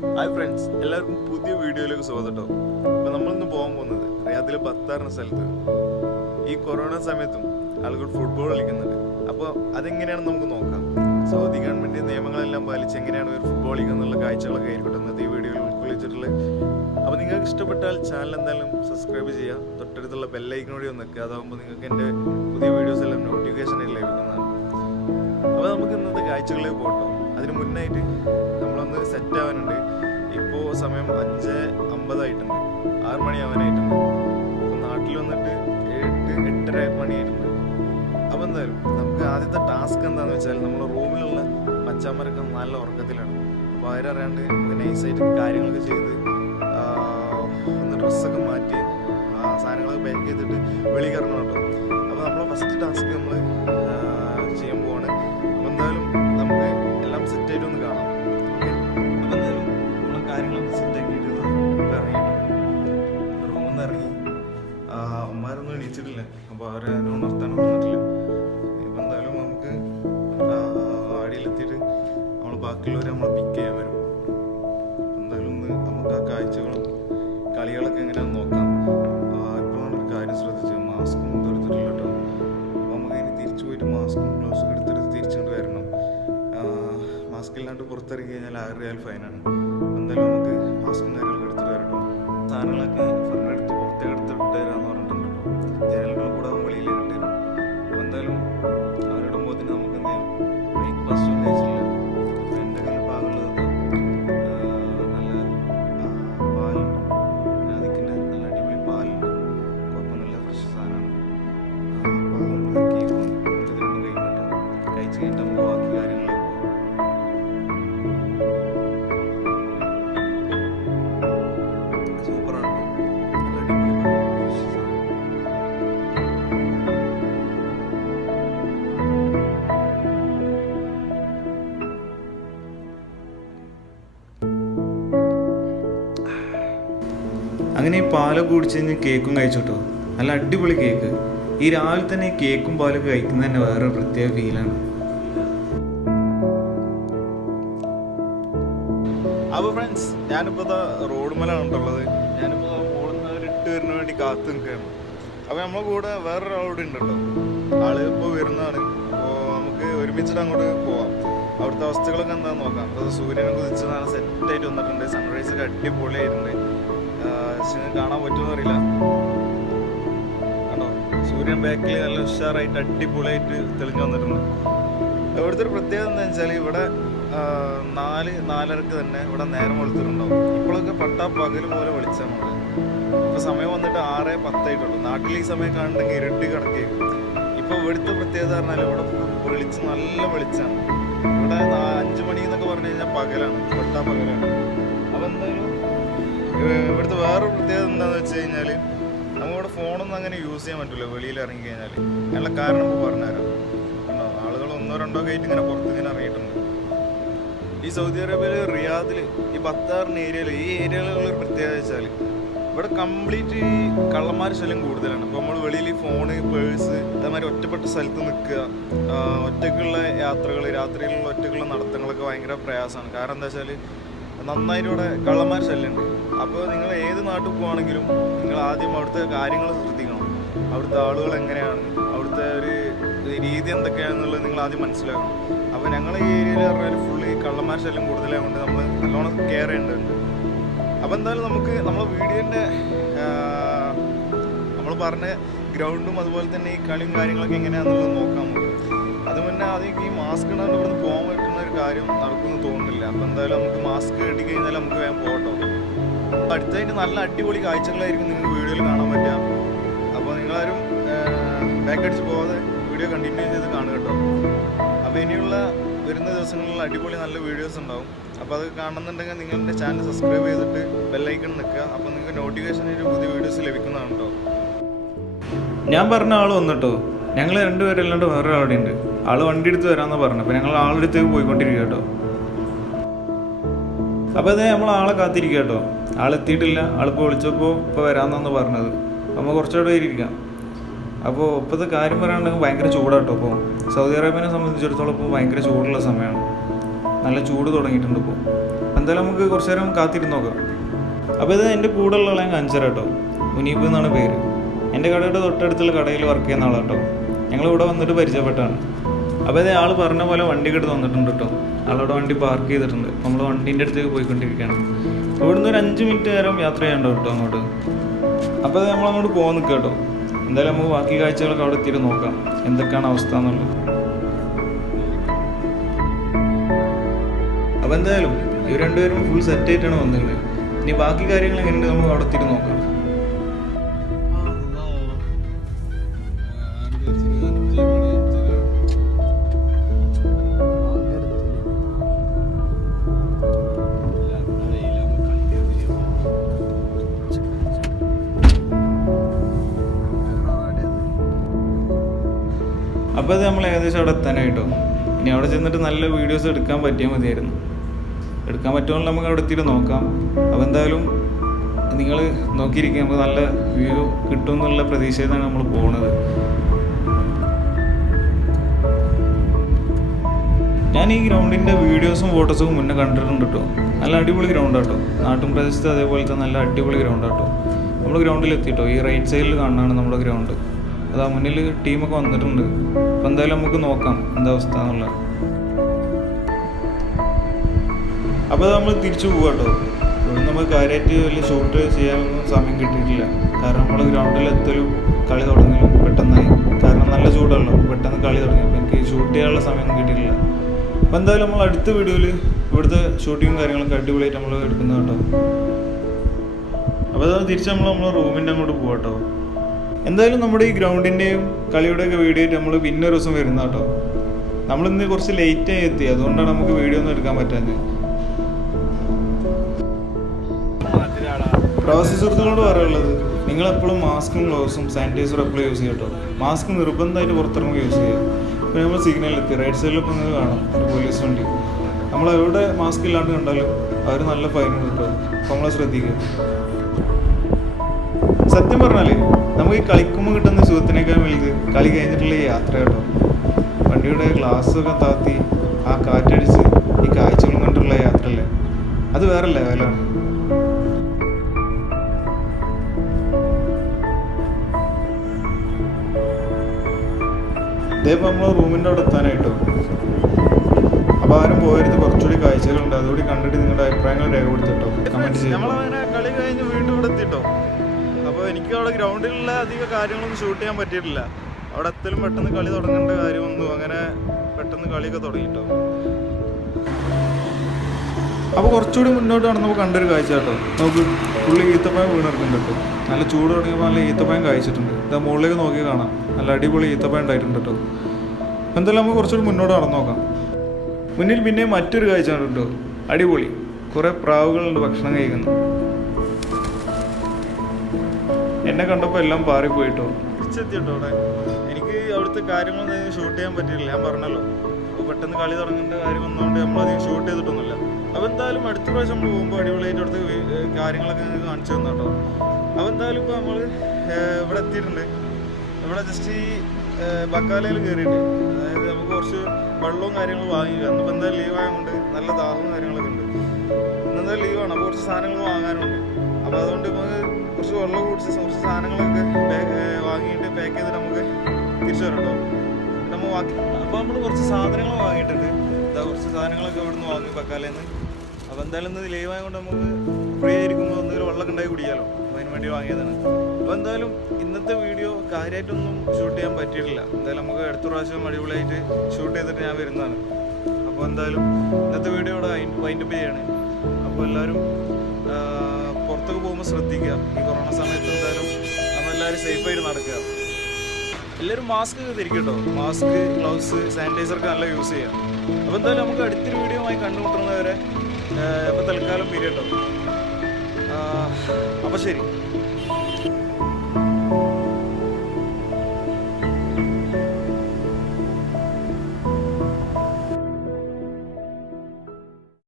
Hi friends, എല്ലാവർക്കും പുതിയ വീഡിയോയിലേക്ക് സ്വാഗതം കേട്ടോ. അപ്പോൾ നമ്മളിന്ന് പോകാൻ പോകുന്നത് റിയാദിലെ ബത്താർ എന്ന സ്ഥലത്ത്. ഈ കൊറോണ സമയത്തും ആളുകൾ ഫുട്ബോൾ കളിക്കുന്നുണ്ട്. അപ്പോൾ അതെങ്ങനെയാണെന്ന് നമുക്ക് നോക്കാം. സൗദി ഗവൺമെൻറ് നിയമങ്ങളെല്ലാം പാലിച്ച് എങ്ങനെയാണ് ഒരു ഫുട്ബോൾ കളിക്കുന്നുള്ള കാഴ്ചകളൊക്കെ ആയിരിക്കും ഇന്നത്തെ ഈ വീഡിയോയിൽ ഉൾക്കൊള്ളിച്ചിട്ടുള്ളത്. അപ്പോൾ നിങ്ങൾക്ക് ഇഷ്ടപ്പെട്ടാൽ ചാനൽ എന്തായാലും സബ്സ്ക്രൈബ് ചെയ്യുക. തൊട്ടടുത്തുള്ള ബെല്ലൈക്കനോടെ ഒന്ന് നിൽക്കുക. അതാകുമ്പോൾ നിങ്ങൾക്ക് എൻ്റെ പുതിയ വീഡിയോസ് എല്ലാം നോട്ടിഫിക്കേഷനിൽ ലഭിക്കുന്നതാണ്. അപ്പോൾ നമുക്ക് ഇന്നത്തെ കാഴ്ചകളിലേക്ക് പോകട്ടോ. അതിന് മുന്നായിട്ട് നമ്മളൊന്ന് സെറ്റ് ആവാനുണ്ട്. ഇപ്പോൾ സമയം 5:50 6 മണിയാവാനായിട്ടുണ്ട്. അപ്പോൾ നാട്ടിൽ വന്നിട്ട് 8-8:30 മണിയായിട്ടുണ്ട്. അപ്പോൾ എന്തായാലും നമുക്ക് ആദ്യത്തെ ടാസ്ക് എന്താണെന്ന് വെച്ചാൽ നമ്മൾ റൂമിലുള്ള മച്ചാന്മാരൊക്കെ നല്ല ഉറക്കത്തിലാണ്. അപ്പോൾ അവരറിയാണ്ട് നമുക്ക് നൈസായിട്ട് കാര്യങ്ങളൊക്കെ ചെയ്ത് ഒന്ന് ഡ്രസ്സൊക്കെ മാറ്റി സാധനങ്ങളൊക്കെ പാക്ക് ചെയ്തിട്ട് വെളിയിൽ ഇറങ്ങണം കേട്ടോ. അപ്പോൾ നമ്മളെ ഫസ്റ്റ് ടാസ്ക് നമ്മൾ ചെയ്യാൻ പോവാണ്. അപ്പോൾ എന്തായാലും നമുക്ക് എല്ലാം സെറ്റായിട്ട് ഒന്ന് കാണാം. ഓക്കെ, അപ്പോൾ എന്തായാലും നമ്മൾ കാര്യങ്ങളൊക്കെ സെറ്റാക്കിയിട്ട് ഇറങ്ങിയിട്ടു. റൂമിൽ നിന്ന് ഇറങ്ങി അമ്മമാരൊന്നും എണീച്ചിട്ടില്ല. അപ്പോൾ അവരെ ഉണർത്താനും വന്നിട്ടില്ല. ഇപ്പം എന്തായാലും നമുക്ക് ആടിയിലെത്തിയിട്ട് നമ്മൾ ബാക്കിയുള്ളവരെ നമ്മൾ പിക്ക് ചെയ്യാൻ വരും. എന്തായാലും നമുക്ക് ആ കാഴ്ചകളും കളികളൊക്കെ എങ്ങനെയാണെന്ന് നോക്കാം. ഇപ്പോഴാണ് ഒരു കാര്യം ശ്രദ്ധിച്ചത്, മാസ്കും എടുത്തിട്ടില്ല കേട്ടോ. അപ്പോൾ നമുക്ക് ഇനി തിരിച്ചു പോയിട്ട് മാസ്കും ഗ്ലൗസൊക്കെ എടുത്തിട്ട് തിരിച്ചുകൊണ്ട് വരണം. മാസ്ക് ഇല്ലാണ്ട് പുറത്തിറങ്ങി കഴിഞ്ഞാൽ 6 റിയാൽ ഫൈനാണ്. എന്തായാലും നമുക്ക് മാസ്കും കാര്യങ്ങളൊക്കെ എടുത്തിട്ട് വരട്ടോ. സാധനങ്ങളൊക്കെ ഫ്രണ്ടെടുത്ത് പുറത്തേക്ക് എടുത്തിട്ട് തരാമെന്ന് പറഞ്ഞിട്ടുണ്ട് കേട്ടോ. ജനലുകൾ കൂടെ വെളിയിലേക്ക് ഇട്ട് തരും. അപ്പോൾ എന്തായാലും അവരിടുമ്പോൾ നമുക്ക് എന്ത് ചെയ്യാം, ബ്രേക്ക്ഫാസ്റ്റും കഴിച്ചില്ല. അപ്പോൾ എൻ്റെ കയ്യിൽ പാകുള്ളത് നല്ല പാലുണ്ട്. അതിക്കിൻ്റെ നല്ല അടിപൊളി പാലുണ്ട്. കുഴപ്പമൊന്നുമില്ല, ഫ്രഷ് സാധനമാണ്. അപ്പോൾ അതൊന്ന് കേക്ക് ഇതിലൊന്നും കഴിക്കട്ടോ. കഴിച്ച് കഴിഞ്ഞിട്ട് നമുക്ക് ബാക്കി കാര്യങ്ങളിലേക്ക് പോകും. സൂപ്പറാണ്, നല്ല അടിപൊളി ഫ്രഷ് സാധനം. അങ്ങനെ ഈ പാലൊക്കെ കുടിച്ച് കഴിഞ്ഞ് കേക്കും കഴിച്ചു കേട്ടോ. നല്ല അടിപൊളി കേക്ക്. ഈ രാവിലെ തന്നെ ഈ കേക്കും പാലൊക്കെ കഴിക്കുന്നത് തന്നെ വേറെ പ്രത്യേക ഫീലാണ്. അപ്പോൾ ഫ്രണ്ട്സ്, ഞാനിപ്പോൾ ഇതാ റോഡ് മേലാണ് ഉള്ളത്. ഞാനിപ്പോൾ ഓടുന്ന ഒരു 8 പേരിന് വേണ്ടി കാത്തു നിൽക്കുകയാണ്. അപ്പോൾ നമ്മളെ കൂടെ വേറൊരാളോട് ഉണ്ട് കേട്ടോ. ആള് ഇപ്പോൾ വരുന്നതാണ്. അപ്പോൾ നമുക്ക് ഒരുമിച്ചിട്ട് അങ്ങോട്ട് പോവാം. അവിടുത്തെ അവസ്ഥകളൊക്കെ എന്താണെന്ന് നോക്കാം. അപ്പോൾ സൂര്യനെ കുതിച്ച് നല്ല സെറ്റായിട്ട് വന്നിട്ടുണ്ട്. സൺറൈസ് ഒക്കെ അടിപൊളിയായിട്ടുണ്ട്. കാണാൻ പറ്റുമെന്ന് അറിയില്ല. കണ്ടോ, സൂര്യൻ ബാക്കിൽ നല്ല ഉഷാറായിട്ട് അടിപൊളിയായിട്ട് തെളിഞ്ഞു വന്നിട്ടുണ്ട്. ഇവിടുത്തെ ഒരു പ്രത്യേകത എന്താണെന്ന് വെച്ചാൽ ഇവിടെ 4-4:30 തന്നെ ഇവിടെ നേരം വെളുത്തിട്ടുണ്ടാവും. ഇപ്പോഴൊക്കെ പകൽ പോലെ വെളിച്ചമാണ്. ഇപ്പോൾ സമയം വന്നിട്ട് 6:10 നാട്ടിൽ ഈ സമയം കാണുന്നെങ്കിൽ ഇരുട്ടി കിടക്കുകയും. ഇപ്പോൾ ഇവിടുത്തെ പ്രത്യേകത പറഞ്ഞാൽ ഇവിടെ വെളിച്ചം, നല്ല വെളിച്ചമാണ്. ഇവിടെ 5 മണി എന്നൊക്കെ പറഞ്ഞു കഴിഞ്ഞാൽ പകലാണ്, പകലാണ്. അപ്പോൾ എന്തായാലും ഇവിടുത്തെ വേറൊരു പ്രത്യേകത എന്താണെന്ന് വെച്ച് കഴിഞ്ഞാൽ നമ്മളിവിടെ ഫോണൊന്നും അങ്ങനെ യൂസ് ചെയ്യാൻ പറ്റില്ല വെളിയിൽ ഇറങ്ങി കഴിഞ്ഞാൽ. അതിനുള്ള കാരണം ഇപ്പോൾ പറഞ്ഞുതരാം. ആളുകൾ 1-2 ആയിട്ട് ഇങ്ങനെ പുറത്ത് ഇങ്ങനെ ഇറങ്ങിയിട്ടുണ്ട്. ഈ സൗദി അറേബ്യയിൽ റിയാദിൽ ഈ ബത്താറിന് ഏരിയയിൽ ഈ ഏരിയയിലുള്ളൊരു പ്രത്യേകത വെച്ചാൽ ഇവിടെ കംപ്ലീറ്റ് ഈ കള്ളന്മാർ ശല്യം കൂടുതലാണ്. ഇപ്പോൾ നമ്മൾ വെളിയിൽ ഈ ഫോണ്, പേഴ്സ് അതേമാതിരി ഒറ്റപ്പെട്ട സ്ഥലത്ത് നിൽക്കുക, ഒറ്റയ്ക്കുള്ള യാത്രകൾ, രാത്രിയിലുള്ള ഒറ്റയ്ക്കുള്ള നടത്തങ്ങളൊക്കെ ഭയങ്കര പ്രയാസമാണ്. കാരണം എന്താ വെച്ചാൽ നന്നായിട്ട് ഇവിടെ കള്ളന്മാർ ശല്യമുണ്ട്. അപ്പോൾ നിങ്ങൾ ഏത് നാട്ടിൽ പോകുകയാണെങ്കിലും നിങ്ങൾ ആദ്യം അവിടുത്തെ കാര്യങ്ങൾ ശ്രദ്ധിക്കണം. അവിടുത്തെ ആളുകൾ എങ്ങനെയാണ്, അവിടുത്തെ ഒരു രീതി എന്തൊക്കെയാണെന്നുള്ളത് നിങ്ങൾ ആദ്യം മനസ്സിലാക്കണം. അപ്പോൾ ഞങ്ങൾ ഈ ഏരിയയിൽ പറഞ്ഞാൽ ഫുള്ള് ഈ കള്ളന്മാർ ശല്യം കൂടുതലായതുകൊണ്ട് നമ്മൾ നല്ലോണം കെയർ ചെയ്യേണ്ടതുണ്ട്. അപ്പോൾ എന്തായാലും നമുക്ക് നമ്മളെ വീഡിയോൻ്റെ നമ്മൾ പറഞ്ഞ ഗ്രൗണ്ടും അതുപോലെ തന്നെ ഈ കളിയും കാര്യങ്ങളൊക്കെ എങ്ങനെയാണെന്നുള്ളത് നോക്കാം നമുക്ക്. അത് മുന്നേ ആദ്യം ഈ മാസ്ക് ഇടാണ്ട് ഇവിടുന്ന് പോകാൻ പറ്റുന്ന ഒരു കാര്യം നടക്കുമെന്ന് തോന്നുന്നില്ല. അപ്പോൾ എന്തായാലും നമുക്ക് മാസ്ക് കിട്ടി കഴിഞ്ഞാൽ നമുക്ക് വേഗം പോകട്ടോ. അടുത്തായിട്ട് നല്ല അടിപൊളി കാഴ്ചകളായിരിക്കും നിങ്ങൾക്ക് വീഡിയോയിൽ കാണാൻ പറ്റുക. അപ്പോൾ നിങ്ങളാരും ബാക്ക് അടിച്ച് പോകാതെ വീഡിയോ കണ്ടിന്യൂ ചെയ്ത് കാണുക കേട്ടോ. അപ്പോൾ ഇനിയുള്ള വരുന്ന ദിവസങ്ങളിൽ അടിപൊളി നല്ല വീഡിയോസ് ഉണ്ടാവും. അപ്പോൾ അത് കാണുന്നുണ്ടെങ്കിൽ നിങ്ങളുടെ ചാനൽ സബ്സ്ക്രൈബ് ചെയ്തിട്ട് ബെല്ലൈക്കൺ നിൽക്കുക. അപ്പോൾ നിങ്ങൾക്ക് നോട്ടിഫിക്കേഷനായിട്ട് പുതിയ വീഡിയോസ് ലഭിക്കുന്നതാണ് കേട്ടോ. ഞാൻ പറഞ്ഞ ആൾ വന്നിട്ടോ. ഞങ്ങൾ 2 പേരല്ലാണ്ട് വേറെ അവിടെ ഉണ്ട്. ആൾ വണ്ടി എടുത്ത് വരാമെന്നാണ് പറഞ്ഞത്. അപ്പോൾ ഞങ്ങൾ ആളെടുത്തേക്ക് പോയിക്കൊണ്ടിരിക്കുക കേട്ടോ. അപ്പോൾ അതേ നമ്മൾ ആളെ കാത്തിരിക്കുക കേട്ടോ. ആളെത്തിയിട്ടില്ല. ആളിപ്പോൾ വിളിച്ചപ്പോൾ ഇപ്പോൾ വരാമെന്നാണ് പറഞ്ഞത്. അപ്പോൾ കുറച്ചുകൂടെ ഇരിക്കാം. അപ്പോൾ ഇപ്പോഴത്തെ കാര്യം പറയാനുണ്ടെങ്കിൽ ഭയങ്കര ചൂടാട്ടോ. ഇപ്പോൾ സൗദി അറേബ്യനെ സംബന്ധിച്ചിടത്തോളം ഇപ്പോൾ ഭയങ്കര ചൂടുള്ള സമയമാണ്. നല്ല ചൂട് തുടങ്ങിയിട്ടുണ്ട് ഇപ്പോൾ. എന്തായാലും നമുക്ക് കുറച്ച് നേരം കാത്തിരുന്ന് നോക്കാം. അപ്പോൾ ഇത് എൻ്റെ കൂടെ ഉള്ള അഞ്ചര കേട്ടോ, മുനീബ് എന്നാണ് പേര്. എൻ്റെ കടയുടെ തൊട്ടടുത്തുള്ള കടയിൽ വർക്ക് ചെയ്യുന്ന ആളാണ് കേട്ടോ. ഞങ്ങളിവിടെ വന്നിട്ട് പരിചയപ്പെട്ടാണ്. അപ്പോൾ ഇത് ആൾ പറഞ്ഞ പോലെ വണ്ടി എടുത്ത് വന്നിട്ടുണ്ട് കേട്ടോ. ആളവിടെ വണ്ടി പാർക്ക് ചെയ്തിട്ടുണ്ട്. നമ്മൾ വണ്ടീൻ്റെ അടുത്തേക്ക് പോയിക്കൊണ്ടിരിക്കുകയാണ്. ഇവിടുന്ന് ഒരു 5 മിനിറ്റ് നേരം യാത്ര ചെയ്യണ്ടോ കേട്ടോ അങ്ങോട്ട്. അപ്പോൾ അത് നമ്മളങ്ങോട്ട് പോകാൻ നിൽക്കുക കേട്ടോ. എന്തായാലും നമുക്ക് ബാക്കി കാഴ്ചകളൊക്കെ അവിടെ എത്തിയിട്ട് നോക്കാം എന്തൊക്കെയാണ് അവസ്ഥ എന്നുള്ളത്. അപ്പോൾ എന്തായാലും ഇവർ രണ്ടുപേരും ഫുൾ സെറ്റ് ആയിട്ടാണ് വന്നത്. ഇനി ബാക്കി കാര്യങ്ങൾ എങ്ങനെയുണ്ട് നമുക്ക് അവിടെ എത്തിയിട്ട് നോക്കാം. അപ്പോൾ അത് നമ്മൾ ഏകദേശം അവിടെ എത്താനായിട്ടോ. ഇനി അവിടെ ചെന്നിട്ട് നല്ല വീഡിയോസ് എടുക്കാൻ പറ്റിയാൽ മതിയായിരുന്നു. എടുക്കാൻ പറ്റുമെങ്കിൽ നമുക്ക് അവിടെ എത്തിയിട്ട് നോക്കാം. അപ്പോൾ എന്തായാലും നിങ്ങൾ നോക്കിയിരിക്കുക, നമുക്ക് നല്ല വ്യൂ കിട്ടും എന്നുള്ള പ്രതീക്ഷയിലാണ് നമ്മൾ പോകുന്നത്. ഞാൻ ഈ ഗ്രൗണ്ടിൻ്റെ വീഡിയോസും ഫോട്ടോസും മുന്നേ കണ്ടിട്ടുണ്ട് കേട്ടോ. നല്ല അടിപൊളി ഗ്രൗണ്ടാണ് കേട്ടോ. നാട്ടും പ്രദേശത്ത് അതേപോലത്തെ നല്ല അടിപൊളി ഗ്രൗണ്ടാണ് കേട്ടോ. നമ്മൾ ഗ്രൗണ്ടിൽ എത്തിയിട്ടോ. ഈ റൈറ്റ് സൈഡിൽ കാണാനാണ് നമ്മുടെ ഗ്രൗണ്ട്. അതാ മുന്നിൽ ടീമൊക്കെ വന്നിട്ടുണ്ട്. അപ്പോൾ എന്തായാലും നമുക്ക് നോക്കാം എന്താ അവസ്ഥ എന്നുള്ളത്. അപ്പോൾ നമ്മൾ തിരിച്ചു പോകാം കേട്ടോ. ഇവിടെ നമുക്ക് കാര്യമായിട്ട് വലിയ ഷൂട്ട് ചെയ്യാനൊന്നും സമയം കിട്ടിയിട്ടില്ല. കാരണം നമ്മൾ ഗ്രൗണ്ടിലെത്തലും കളി തുടങ്ങലും പെട്ടെന്നായി. കാരണം നല്ല ചൂടല്ലോ, പെട്ടെന്ന് കളി തുടങ്ങി. അപ്പോൾ എനിക്ക് ഷൂട്ട് ചെയ്യാനുള്ള സമയമൊന്നും കിട്ടിയിട്ടില്ല. അപ്പോൾ എന്തായാലും നമ്മൾ അടുത്ത വീഡിയോയിൽ ഇവിടുത്തെ ഷൂട്ടിങ്ങും കാര്യങ്ങളൊക്കെ അടിപൊളിയായിട്ട് നമ്മൾ എടുക്കുന്നത് കേട്ടോ. അപ്പോൾ അത് തിരിച്ച് നമ്മൾ റൂമിൻ്റെ അങ്ങോട്ട് പോകാം കേട്ടോ. എന്തായാലും നമ്മുടെ ഈ ഗ്രൗണ്ടിൻ്റെയും കളിയുടെയൊക്കെ വീഡിയോ ആയിട്ട് നമ്മൾ പിന്നെ ഒരു ദിവസം വരുന്ന കേട്ടോ. നമ്മളിന്ന് കുറച്ച് ലേറ്റായി എത്തി, അതുകൊണ്ടാണ് നമുക്ക് വീഡിയോ ഒന്നും എടുക്കാൻ പറ്റാത്തത്. പ്രവാസി സുഹൃത്തുക്കളോട് പറയാനുള്ളത്, നിങ്ങളെപ്പോഴും മാസ്കും ഗ്ലൗസും സാനിറ്റൈസറും എപ്പോഴും യൂസ് ചെയ്യുക കേട്ടോ. മാസ്ക് നിർബന്ധമായിട്ട് പുറത്തിറങ്ങുമ്പോൾ യൂസ് ചെയ്യുക. ഇപ്പോൾ നമ്മൾ സിഗ്നലിലെത്തി റൈറ്റ് സൈഡിൽ ഇപ്പോൾ നിങ്ങൾ കാണാം ഒരു പോലീസ് വണ്ടി. നമ്മളെവിടെ മാസ്ക് ഇല്ലാണ്ട് കണ്ടാലും അവർ നല്ല ഫൈൻ ഉണ്ട് കേട്ടോ. അപ്പോൾ നമ്മളെ ശ്രദ്ധിക്കുക. സത്യം പറഞ്ഞാൽ നമുക്ക് ഈ കളിക്കുമ്പോൾ കിട്ടുന്ന സുഖത്തിനേക്കാൾ വലുത് കളി കഴിഞ്ഞിട്ടുള്ള ഈ യാത്ര കേട്ടോ. വണ്ടിയുടെ ഗ്ലാസ്സൊക്കെ താത്തി ആ കാറ്റടിച്ച് ഈ കാഴ്ചകളും കണ്ടുള്ള യാത്രയല്ലേ, അത് വേറെ ലെവലാണ്. ഇതേപ്പോൾ നമ്മൾ റൂമിൻ്റെ അവിടെ എത്താനായിട്ടോ. അപ്പോൾ ആരും പോയരുത്, കുറച്ചുകൂടി കാഴ്ചകളുണ്ട്, അതുകൂടി കണ്ടിട്ട് നിങ്ങളുടെ അഭിപ്രായങ്ങൾ രേഖപ്പെടുത്തിട്ടോ, കമൻറ്റ് ചെയ്യും. നമ്മളങ്ങനെ കളി കഴിഞ്ഞ് വീണ്ടും ഇവിടെ എത്തിട്ടോ. അപ്പോൾ എനിക്ക് അവിടെ ഗ്രൗണ്ടിലുള്ള അധികം കാര്യങ്ങളൊന്നും ഷൂട്ട് ചെയ്യാൻ പറ്റിയിട്ടില്ല. അവിടെ എത്തലും പെട്ടെന്ന് കളി തുടങ്ങേണ്ട കാര്യമൊന്നും അങ്ങനെ പെട്ടെന്ന് കളിയൊക്കെ തുടങ്ങിട്ടോ. അപ്പോൾ കുറച്ചുകൂടി മുന്നോട്ട് നടന്നപ്പോൾ കണ്ടൊരു കാഴ്ച കേട്ടോ. നമുക്ക് പുള്ളി ഈത്തപ്പഴം വീണെടുക്കുന്നുണ്ട് കേട്ടോ. നല്ല ചൂട് തുടങ്ങിയപ്പോൾ നല്ല ഈത്തപ്പഴം കഴിച്ചിട്ടുണ്ട്. ഇതാ മുകളിലേക്ക് നോക്കി കാണാം, നല്ല അടിപൊളി ഈത്തപ്പഴം ഉണ്ടായിട്ടുണ്ട് കേട്ടോ. എന്തായാലും നമുക്ക് കുറച്ചുകൂടി മുന്നോട്ട് നടന്നു നോക്കാം. മുന്നിൽ പിന്നെ മറ്റൊരു കാഴ്ച കണ്ടോ, അടിപൊളി. കുറേ പ്രാവുകളുണ്ട് ഭക്ഷണം കഴിക്കുന്നു. എന്നെ കണ്ടപ്പോൾ എല്ലാം പാറിപ്പോയിട്ടോ. തിരിച്ചെത്തിട്ടോ അവിടെ. എനിക്ക് അവിടുത്തെ കാര്യങ്ങളൊന്നും ഷൂട്ട് ചെയ്യാൻ പറ്റിയില്ല, ഞാൻ പറഞ്ഞല്ലോ. അപ്പോൾ പെട്ടെന്ന് കളി തുടങ്ങേണ്ട കാര്യം വന്നുകൊണ്ട് നമ്മളധികം ഷൂട്ട് ചെയ്തിട്ടൊന്നുമില്ല. അപ്പോൾ എന്തായാലും അടുത്ത പ്രാവശ്യം നമ്മൾ പോകുമ്പോൾ അടിപൊളിയായിട്ട് അവിടുത്തെ കാര്യങ്ങളൊക്കെ നിങ്ങൾക്ക് കാണിച്ചു തന്നു കേട്ടോ. അപ്പോൾ എന്തായാലും ഇപ്പോൾ നമ്മൾ ഇവിടെ എത്തിയിട്ടുണ്ട്. ഇവിടെ ജസ്റ്റ് ഈ ബക്കാലയിൽ കയറിയിട്ട്, അതായത് നമുക്ക് കുറച്ച് വെള്ളവും കാര്യങ്ങളും വാങ്ങിക്കുക. ഇന്നിപ്പോൾ എന്തായാലും ലീവായതുകൊണ്ട് നല്ല ദാഹവും കാര്യങ്ങളൊക്കെ ഉണ്ട്. ഇന്നെന്തായാലും ലീവാണ്, അപ്പോൾ കുറച്ച് സാധനങ്ങൾ വാങ്ങാനുണ്ട്. അപ്പോൾ അതുകൊണ്ട് നമുക്ക് കുറച്ച് വെള്ളം കുടിച്ച് കുറച്ച് സാധനങ്ങളൊക്കെ വാങ്ങിയിട്ട് പാക്ക് ചെയ്തിട്ട് നമുക്ക് തിരിച്ചു വരാം കേട്ടോ. നമ്മൾ അപ്പോൾ നമ്മൾ കുറച്ച് സാധനങ്ങൾ വാങ്ങിയിട്ടുണ്ട്. ഇതാ കുറച്ച് സാധനങ്ങളൊക്കെ ഇവിടുന്ന് വാങ്ങി ബക്കാലയിൽ നിന്ന്. അപ്പോൾ എന്തായാലും ഇന്ന് ലീവായത് കൊണ്ട് നമുക്ക് ഫ്രീ ആയിരിക്കുമ്പോൾ എന്തെങ്കിലും വെള്ളമൊക്കെ ഉണ്ടായി കുടിക്കാമല്ലോ, അപ്പോൾ അതിന് വേണ്ടി വാങ്ങിയതാണ്. അപ്പോൾ എന്തായാലും ഇന്നത്തെ വീഡിയോ കാര്യമായിട്ടൊന്നും ഷൂട്ട് ചെയ്യാൻ പറ്റിയിട്ടില്ല. എന്തായാലും നമുക്ക് അടുത്ത പ്രാവശ്യം അടിപൊളിയായിട്ട് ഷൂട്ട് ചെയ്തിട്ട് ഞാൻ വരുന്നതാണ്. അപ്പോൾ എന്തായാലും ഇന്നത്തെ വീഡിയോ ഇവിടെ വൈൻഡപ്പ് ചെയ്യാണ്. അപ്പോൾ എല്ലാവരും പുറത്തൊക്കെ പോകുമ്പോൾ ശ്രദ്ധിക്കുക. ഈ കൊറോണ സമയത്ത് എന്തായാലും നമ്മളെല്ലാവരും സേഫായിട്ട് നടക്കുക. എല്ലാവരും മാസ്ക് ധരിക്കും കേട്ടോ. മാസ്ക്, ഗ്ലൗസ്, സാനിറ്റൈസറൊക്കെ നല്ല യൂസ് ചെയ്യുക. അപ്പോൾ എന്തായാലും നമുക്ക് അടുത്തൊരു വീഡിയോ ആയി കണ്ടുമുട്ടുന്നവരെ ഇപ്പോൾ തൽക്കാലം പിരിയട്ടോ. അപ്പോൾ ശരി.